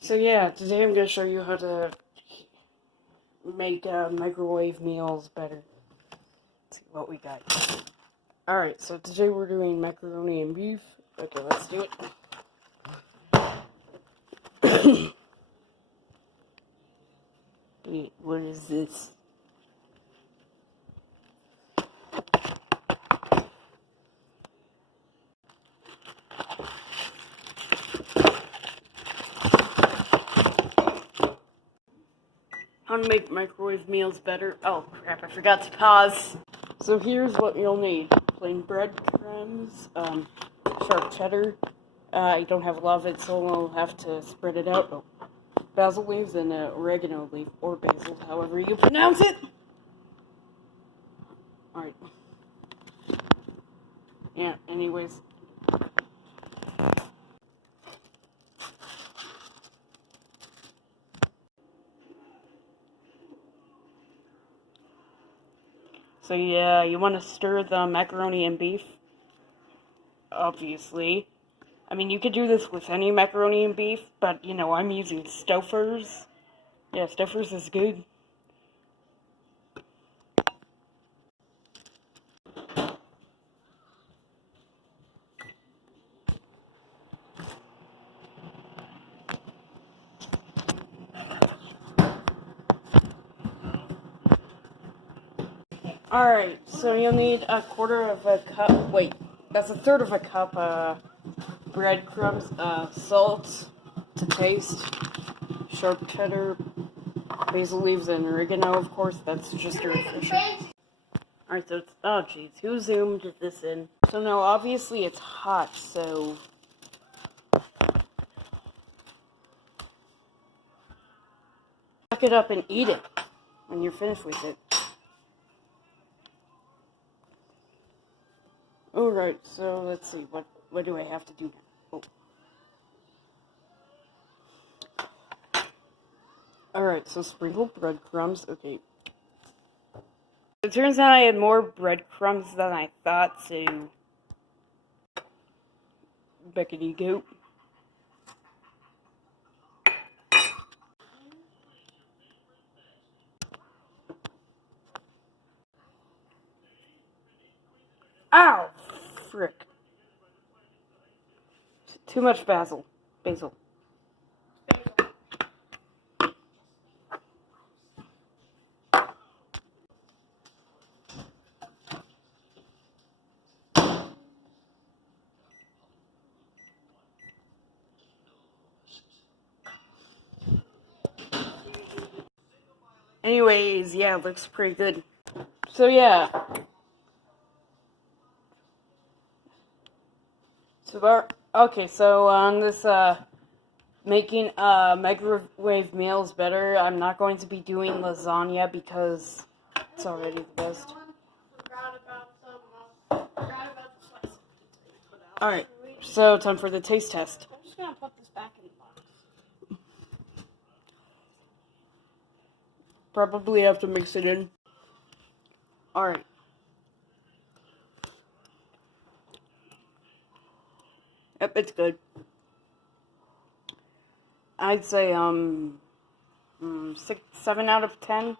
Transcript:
So yeah, today I'm going to show you how to make microwave meals better. Let's see what we got. Alright, so today we're doing macaroni and beef. Okay, let's do it. Wait, what is this? How to make microwave meals better. Oh crap, I forgot to pause. So here's what you'll need. Plain breadcrumbs, sharp cheddar. I don't have a lot of it, so I'll have to spread it out. Oh. Basil leaves and oregano leaf, or basil, however you pronounce it. Alright. Yeah, anyways. So yeah, you want to stir the macaroni and beef, obviously. I mean, you could do this with any macaroni and beef, but, you know, I'm using Stouffer's. Yeah, Stouffer's is good. Alright, so you'll need a quarter of a cup, wait, that's a third of a cup, breadcrumbs, salt to taste, sharp cheddar, basil leaves, and oregano, of course, that's just your efficient. Alright, so it's, oh jeez, who zoomed this in? So now, obviously it's hot, so suck it up and eat it when you're finished with it. Alright, so let's see, what do I have to do now? Oh. Alright, so sprinkle breadcrumbs, okay. It turns out I had more breadcrumbs than I thought, so Beckety goat. Ow! Frick. Too much basil. Basil. Anyways, yeah, it looks pretty good. So yeah. Okay, so on this, making microwave meals better, I'm not going to be doing lasagna because it's already the best. Alright, so time for the taste test. I'm just gonna put this back in the box. Probably have to mix it in. Alright. Yep, it's good. I'd say, 7 out of 10.